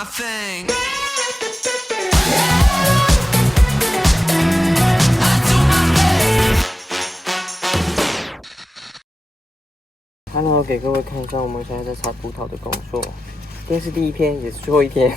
my thing. Hello， 给各位看一下我们现在在采葡萄的工作。今天是第一天，也是最后一天。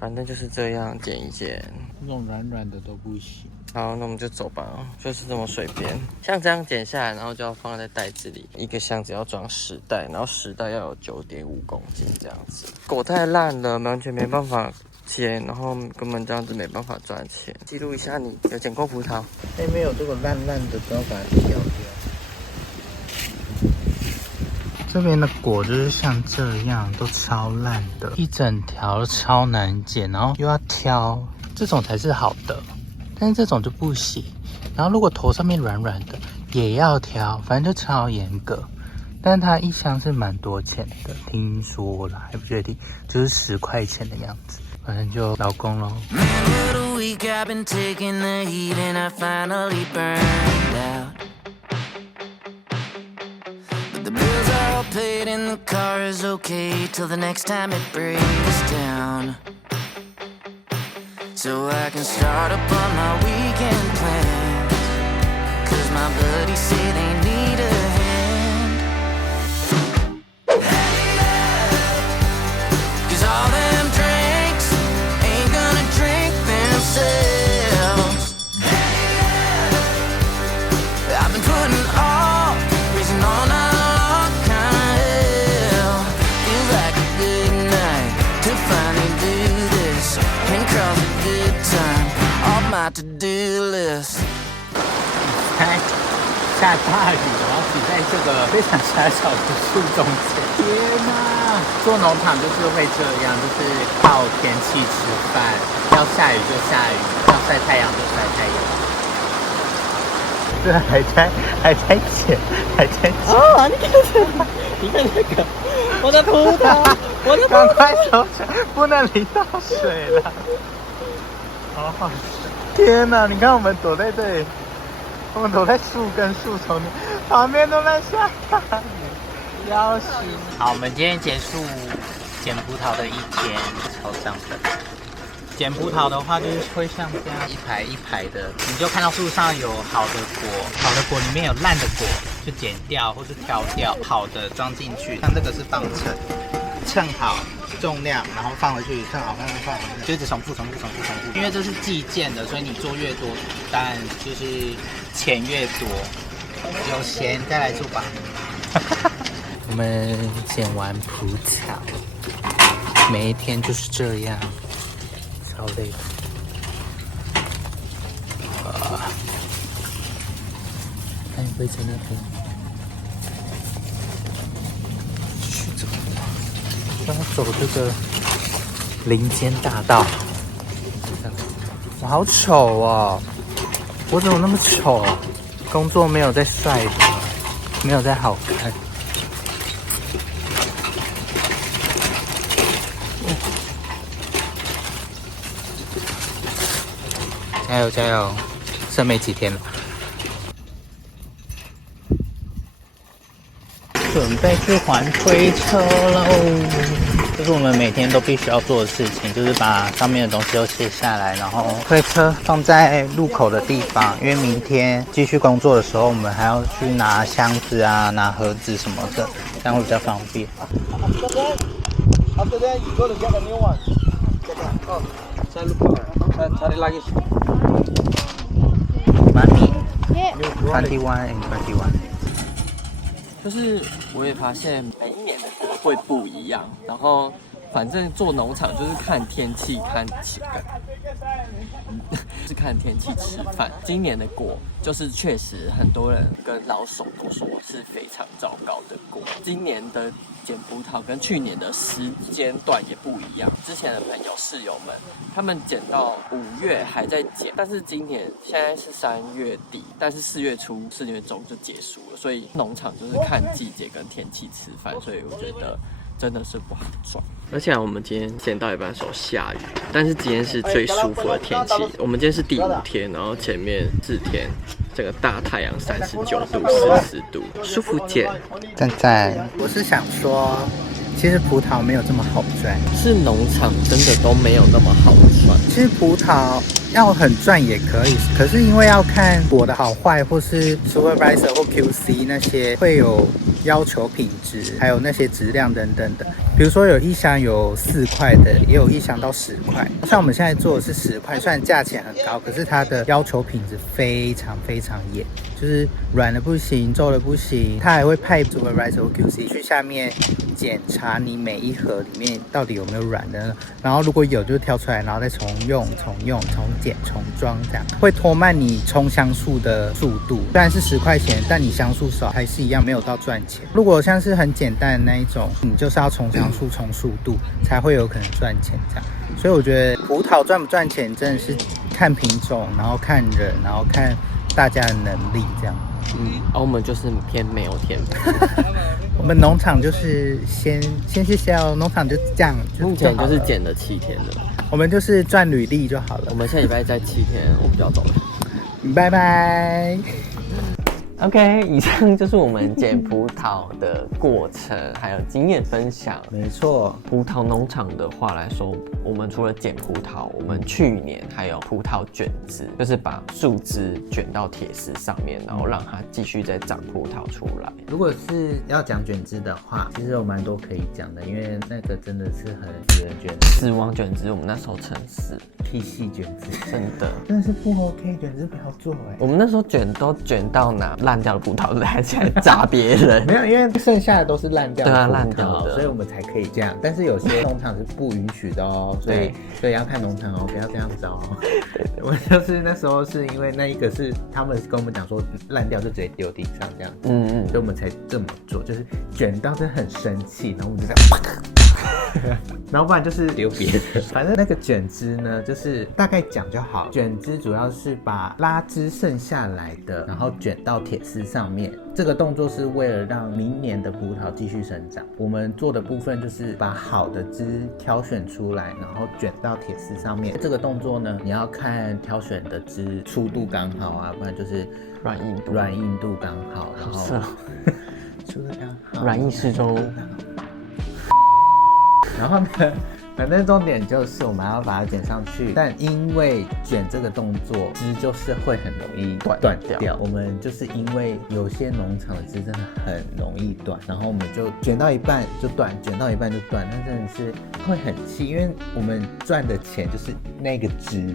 反正就是这样，剪一剪。那种软软的都不行。好，那我们就走吧，就是这么随便。像这样剪下来，然后就要放在袋子里，一个箱子要装10袋，然后10袋要有9.5公斤这样子。果太烂了，完全没办法剪，然后根本这样子没办法赚钱。记录一下，你有剪过葡萄？那边有这个烂烂的，都要把它挑掉。这边的果就是像这样，都超烂的，一整条超难剪，然后又要挑，这种才是好的，但是这种就不行。然后如果头上面软软的也要挑，反正就超严格。但是它一箱是蛮多钱的，听说啦，还不确定，就是10块钱的样子。反正就劳工咯。Paid in the car is okay till the next time it breaks down. So I can start up on my weekend plans, 'cause my buddies say they need a hand. Cause all them drinks ain't gonna drink themselves. I've been putting all reason on our my to-do list. 下大雨，然后挤在这个非常狭小的树中间。天哪！做农场就是会这样，就是靠天气吃饭，要下雨就下雨，要晒太阳就晒太阳。这还在剪，还在剪。哦，你看这个，你看这个，我的葡萄，我的葡萄，赶快收起来，不能淋到水了。好好笑！天哪，你看我们躲在这里，我们躲在树跟树丛里，旁边都在下大雨，要死！好，我们今天结束捡葡萄的一天，超香的。捡葡萄的话，就是会像这样一排一排的，你就看到树上有好的果，好的果里面有烂的果，就剪掉或是挑掉，好的装进去。像这个是放秤，称好重量，然后放回去，称好放回去，就一直重复。因为这是计件的，所以你做越多，当然就是钱越多。有钱再来做吧。我们捡完葡萄，每一天就是这样。超累的。看灰尘那边，继续走，要走这个林间大道。我好丑哦！我怎么那么丑？工作没有在帅的，没有在好看。加油加油！剩没几天了，准备去还推车喽。这是我们每天都必须要做的事情，就是把上面的东西都卸下来，然后推车放在路口的地方。因为明天继续工作的时候，我们还要去拿箱子啊、拿盒子什么的，这样会比较方便。After that, you go to get a new one. Oh, saya lupa. Saya cari lagi. Money, 21 and 21. 就是我也发现每一年的果会不一样，然后反正做农场就是看天气，是看天气吃饭。今年的果就是确实很多人跟老手都说是非常糟糕的果。今年的捡葡萄跟去年的时间段也不一样。之前的朋友室友们，他们捡到5月还在捡，但是今年现在是3月底，但是4月初、4月中就结束了。所以农场就是看季节跟天气吃饭，所以我觉得真的是不好赚。而且我们今天捡到一半的时候下雨，但是今天是最舒服的天气。我们今天是第5天，然后前面4天这个大太阳39度、40度，舒服捡。赞赞，我是想说，其实葡萄没有这么好赚，是农场真的都没有那么好赚。其实葡萄要很赚也可以，可是因为要看果的好坏，或是 supervisor 或 QC 那些会有要求品质，还有那些质量等等的。比如说有一箱有4块的，也有一箱到10块。像我们现在做的是10块，虽然价钱很高，可是它的要求品质非常非常严，就是软的不行，皱的不行。他还会派 supervisor 或 QC 去下面检查你每一盒里面到底有没有软的，然后如果有就挑出来，然后再重用、重剪、重装，这样会拖慢你冲香素的速度。虽然是10块钱，但你香素少还是一样没有到赚钱。如果像是很简单的那一种，你就是要冲香素、冲速度才会有可能赚钱这样。所以我觉得葡萄赚不赚钱真的是看品种，然后看人，然后看大家的能力这样。而我们就是偏没有天赋。我们农场就是先谢谢哦，农场就这样。目前就是剪了7天了，我们就是赚履历就好了。我们下礼拜再7天，我们就要走了。拜拜。OK， 以上就是我们剪葡萄的过程，还有经验分享。没错，葡萄农场的话来说，我们除了剪葡萄，我们去年还有葡萄卷枝，就是把树枝卷到铁丝上面，然后让它继续再长葡萄出来。如果是要讲卷枝的话，其实有蛮多可以讲的，因为那个真的是很死人卷枝。死亡卷枝，我们那时候称是屁细卷枝，真的是不 OK， 卷枝不要做哎。我们那时候都卷到哪烂掉的葡萄还起来砸别人。没有，因为剩下的都是烂掉的，对啊，烂掉的，所以我们才可以这样。但是有些农场是不允许的哦，所以要看农场哦，不要这样子哦。我就是那时候是因为那一个是他们跟我们讲说烂掉就直接丢地上这样子，所以我们才这么做，就是卷到真的很生气，然后我们就这样。然后不然就是丢别的，反正那个卷枝呢，就是大概讲就好。卷枝主要是把拉枝剩下来的，然后卷到铁丝上面。这个动作是为了让明年的葡萄继续生长。我们做的部分就是把好的枝挑选出来，然后卷到铁丝上面。这个动作呢，你要看挑选的枝粗度刚好啊，不然就是软硬度刚好，然后粗度刚好，软硬适中。然后呢，反正重点就是我们要把它卷上去，但因为卷这个动作，枝就是会很容易断掉。我们就是因为有些农场的枝真的很容易断，然后我们就卷到一半就断，卷到一半就断，那真的是会很气，因为我们赚的钱就是那个枝，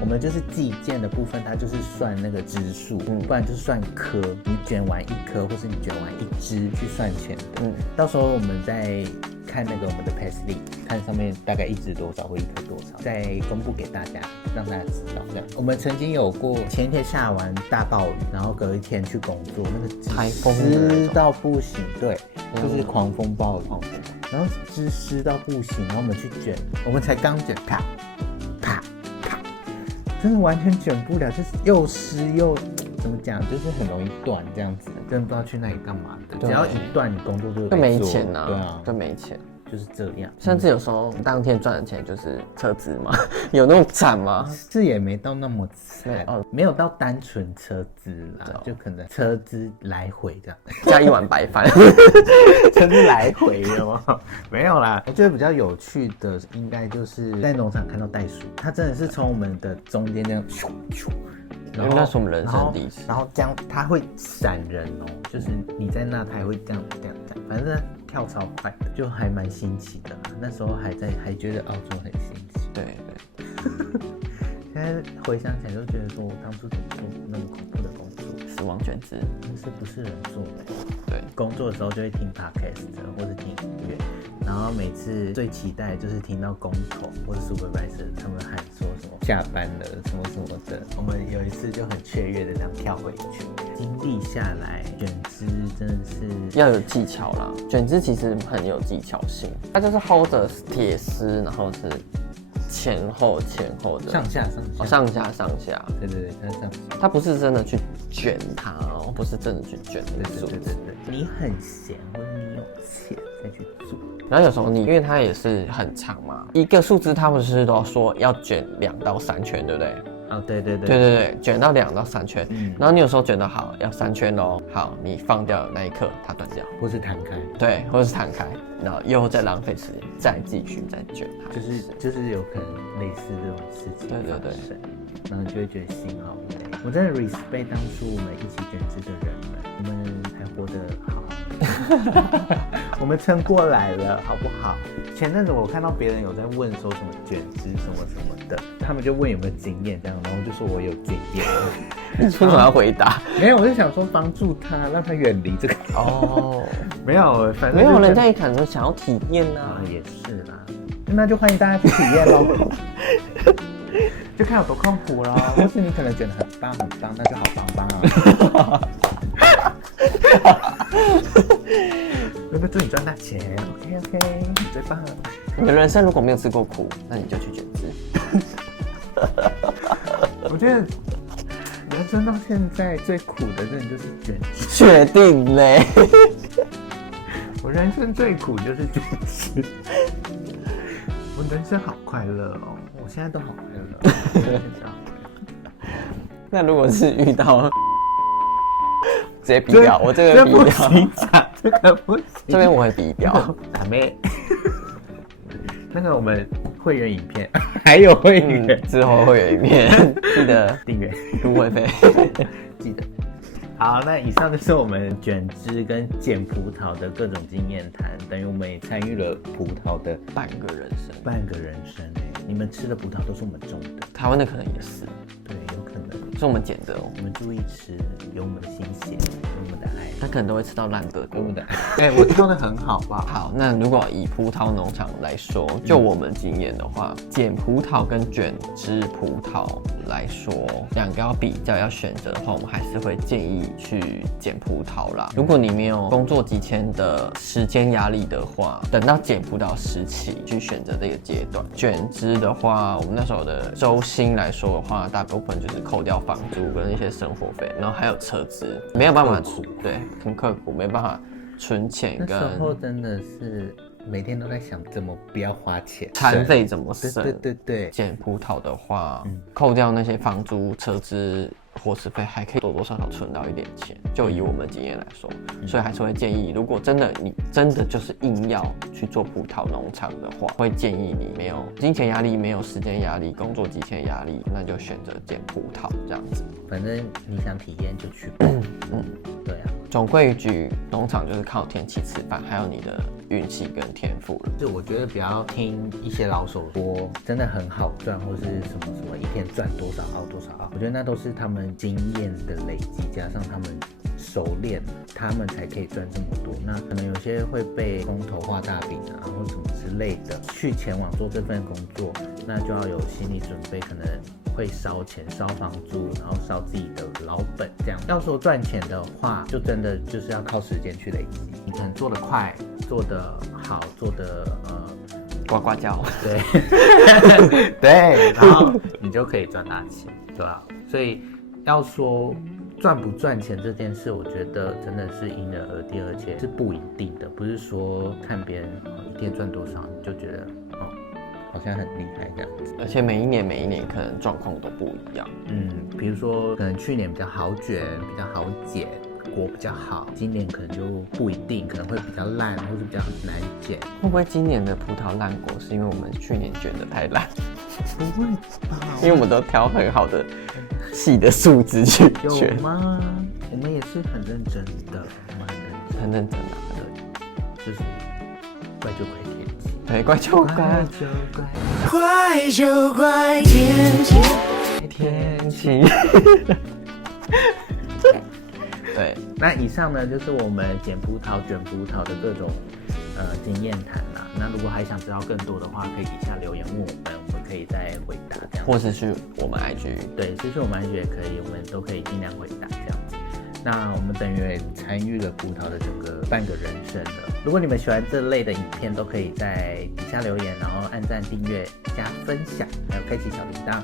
我们就是计件的部分，它就是算那个枝数，不然就是算颗，你卷完1颗或是你卷完1枝去算钱的，到时候我们再看那个我们的 Paisley， 看上面大概1枝多少或1颗多少，再公布给大家，让大家知道这样。我们曾经有过前一天下完大暴雨，然后隔一天去工作，那个台风湿到不行，对，就是狂风暴雨，然后枝湿到不行，然后我们去卷，我们才刚卷，啪啪啪，真的完全卷不了，就是又湿又怎么讲，就是很容易断这样子，真的不知道去那里干嘛的。只要一断，你工作就没钱啊，对啊，就没钱。就是这样，甚至有时候当天赚的钱就是车资嘛，有那么惨吗？是也没到那么惨哦，没有到单纯车资啦，就可能车资来回这样，加1碗白饭，车资来回的吗？没有啦，我觉得比较有趣的应该就是在农场看到袋鼠，它真的是从我们的中间这样咻咻。因为那是我们人生第一次，然后这样它会闪人哦，就是你在那它还会这样，反正跳超快的，就还蛮新奇的啦。那时候还觉得澳洲很新奇，对。现在回想起来就觉得说，当初怎么做那么恐怖的工作，死亡卷枝，但是不是人做的。对，工作的时候就会听 podcast 或是听音乐，然后每次最期待就是听到工头或是 supervisor 他们喊说什么下班了什么什么的，我们有一次就很雀跃的这样跳回去。经历下来，卷枝真的是要有技巧啦，卷枝其实很有技巧性，它就是 hold 着铁丝，然后是前后的上下，对，它是上下，它不是真的去卷它哦，不是真的去卷那个树枝。对，你很闲或者你有钱再去做。然后有时候因为它也是很长嘛，一个树枝它不是都说要卷2到3圈，对不对？哦，对，卷到2到3圈，然后你有时候卷得好要3圈咯，好，你放掉的那一刻它断掉，或是弹开，对，或者是弹开，然后又再浪费时间，再继续再卷它，就是有可能类似这种事情对，然后你就会觉得心好累。我真的 respect 当初我们一起卷枝的人们，我们还活得好，我们撑过来了，好不好？前阵子我看到别人有在问说什么卷枝什么什么的，他们就问有没有经验这样，然后我就说我有经验。你为什么要回答？没有，我就想说帮助他，让他远离这个。哦，没有，反正没有人家一看说想要体验啊，也是啦，那就欢迎大家去体验喽。就看有多靠谱啦，或是你可能觉得很棒很棒，那就好棒棒啊。那个祝你赚大钱 ，OK OK， 你最棒了。你的人生如果没有吃过苦，那你就去卷枝。我觉得人生到现在最苦的真的就是卷枝。确定嘞。我人生最苦就是卷枝。我人生好快乐哦，我现在都好快乐。那如果是遇到，直接逼掉，我这个逼掉，这个不行，这边我会逼掉。打妹，那个我们会员影片还有会员，之后会有影片，记得订阅入会费，记得。好，那以上就是我们卷枝跟捡葡萄的各种经验谈，等于我们也参与了葡萄的半个人生。你们吃的葡萄都是我们种的，台湾的可能也是，对，有可能是我们捡的哦。我们注意吃，有我们的心血，有我们的爱，他可能都会吃到烂的，有我们的爱。我挑的很好吧？好，那如果以葡萄农场来说，就我们经验的话，捡葡萄跟卷枝葡萄来说，两个要比较要选择的话，我们还是会建议去捡葡萄啦。如果你没有工作几千的时间压力的话，等到捡葡萄时期去选择这个阶段。卷枝的话，我们那时候的周薪来说的话，大部分就是扣掉房租跟一些生活费，然后还有车资，没有办法对，很刻苦，没办法存钱跟。那时候真的是每天都在想怎么不要花钱，餐费怎么省？对。捡葡萄的话，扣掉那些房租、车资、伙食费，还可以多多少少存到一点钱。就以我们经验来说，所以还是会建议，如果你真的就是硬要去做葡萄农场的话，会建议你没有金钱压力、没有时间压力、工作极限压力，那就选择捡葡萄这样子。反正你想体验就去吧。对啊。总归一句，农场就是靠天气吃饭，还有你的运气跟天赋了。就我觉得不要听一些老手说真的很好赚，或是什么什么一天赚多少澳多少澳，我觉得那都是他们经验的累积，加上他们熟练，他们才可以赚这么多。那可能有些会被风头画大饼啊，或什么之类的，去前往做这份工作，那就要有心理准备，可能会烧钱、烧房租，然后烧自己的老本，这样。要说赚钱的话，就真的就是要靠时间去累积。你可能做得快、做得好、做得呱呱叫，对对，然后你就可以赚大钱，对吧？所以要说赚不赚钱这件事，我觉得真的是因人而异，而且是不一定的，不是说看别人一天赚多少你就觉得好像很厉害这样子。而且每一年可能状况都不一样。比如说可能去年比较好卷，比较好剪，果比较好，今年可能就不一定，可能会比较烂，或是比较难剪。会不会今年的葡萄烂果是因为我们去年卷得太烂？不会吧？因为我们都挑很好的细的树枝去卷。有吗？我们也是很认真的，很认真的。对，就是怪就怪天气。对，怪就怪，怪就怪天气。天气。对，那以上呢就是我们捡葡萄、卷葡萄的各种经验谈啦。那如果还想知道更多的话，可以底下留言问我们可以再回答这样。或是去我们 IG， 对，其实我们 IG 也可以，我们都可以尽量回答这样子。那我们等于也参与了葡萄的整个半个人生了。如果你们喜欢这类的影片，都可以在底下留言，然后按赞、订阅、加分享，还有开启小铃铛。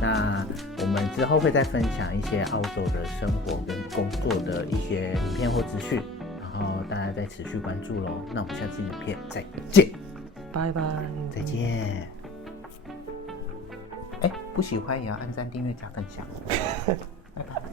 那我们之后会再分享一些澳洲的生活跟工作的一些影片或资讯，然后大家再持续关注咯。那我们下次影片再见，拜拜，再见。不喜欢也要按赞、订阅、加分享。拜拜。